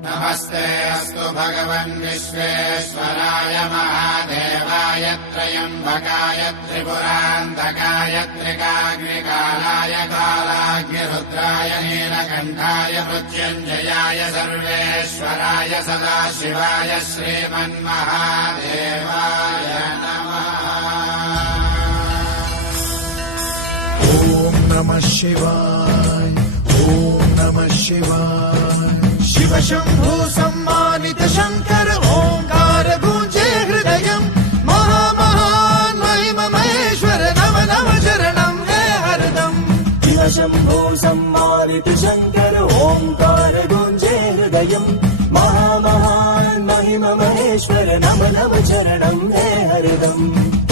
नमस्ते अस्तु भगवन् विश्वेश्वराय महादेवाय त्र्यम्बकाय त्रिपुरान्तकाय त्रिकाग्निकालाय कालाग्निरुद्राय नीलकण्ठाय मृत्युञ्जयाय सर्वेश्वराय सदाशिवाय श्रीमन्महादेवाय नमः। ॐ नमः शिवाय, ॐ नमः शिवाय। शिव शंभु सम्मानित शंकर ओंकार गूंजे हृदयम्। महामहान् महिम महेश्वर नव नव शरणं हे हरदम्। शिव शंभु सम्मानित शंकर ओंकार गूंजे हृदयम्। महामहान् महिम महेश्वर नव नव शरणं हे हरदम्।